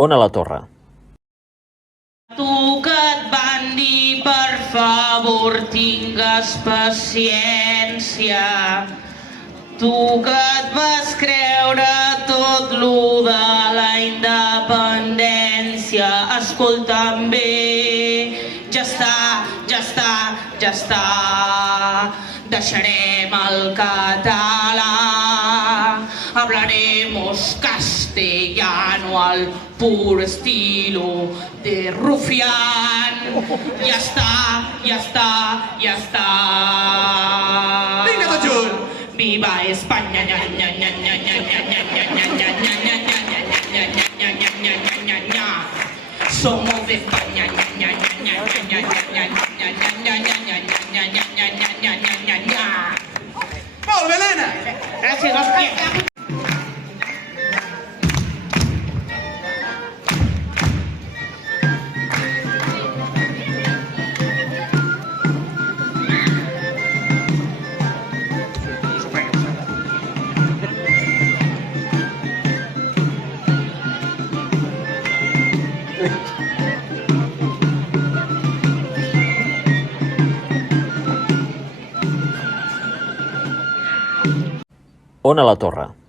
On a la torre? Tu que et van dir, per favor, tingues paciència. Tu que et vas creure tot lo de la independència. Escolta'm bé, ja està. Deixarem el català. Hablaremos castellano al puro estilo de rufián. Ja està. Vinga, tot junt! Viva España! Somos de España! Molt bé, nena! Gràcies, hòstia! On a la torre?